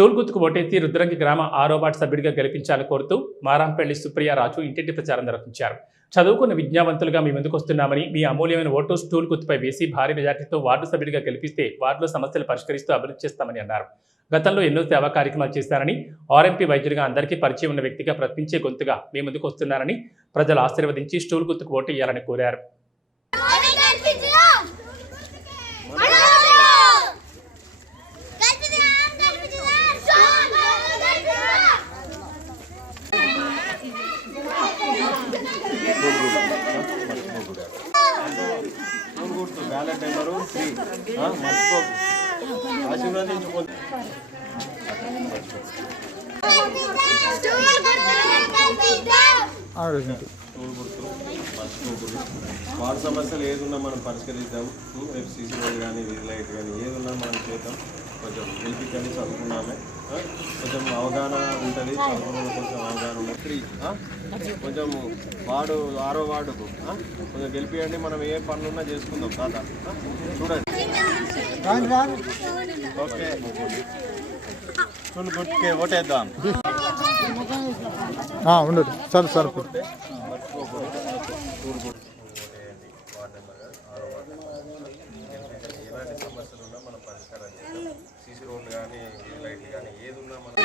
Stool ఓటేసి రుద్రంగి గ్రామ ఆరోబాట్ సభ్యుడిగా గెలిపించాలని కోరుతూ మారాంపల్లి సుప్రియ రాజు ఇంటింటి ప్రచారం నిర్వహించారు. చదువుకున్న విజ్ఞావంతులుగా మీ ముందుకు వస్తున్నామని మీ అమూల్యమైన ఓటు స్టూల్ గుర్తుపై వేసి భారీ మెజార్టీతో వార్డు సభ్యుడిగా గెలిపిస్తే వార్డులో సమస్యలు పరిష్కరిస్తూ అభివృద్ధి చేస్తామని అన్నారు. గతంలో ఎన్నో సేవా కార్యక్రమాలు చేశారని ఆర్ఎంపీ వైద్యుడిగా అందరికీ పరిచయం ఉన్న వ్యక్తిగా ప్రశ్నించే గొంతుగా మీ ముందుకు వస్తున్నారని ప్రజలు ఆశీర్వదించి స్టూల్ గుర్తుకు ఓటు వేయాలని కోరారు. గుర్తు బ్యాలెట్ నెంబరు త్రీ. మర్చిపోకు ఆశీర్వదించుకో. స్టూల్ గుర్తు. మర్చిపోకూడదు సమస్యలు ఏది ఉన్నా మనం పరిష్కరిద్దాం. రేపు సీసీ రోడ్ కానీ వీధి లైట్ కానీ ఏది ఉన్నా మనం చేద్దాం. కొంచెం గెలిపించండి చదువుకున్నామే. కొంచెం అవగాహన ఉంటుంది చదువుకున్న కొంచెం అవగాహన ఉంటుంది. ఆ, కొంచెం వార్డు ఆరో వార్డుకు ఆ, కొంచెం గెలిపియండి మనం ఏ పనులున్నా చేసుకుందాం. తాత. ఆ, చూడండి. ఓకే. గుర్తుకే ఓటేద్దాం. ఉండు. సరే సరే ఎలాంటి సమస్యలు ఉన్నా మనం పరిష్కారం చేస్తాం. సీసీ రోడ్లు కానీ వీధి లైట్లు కానీ ఏది ఉన్నా మనం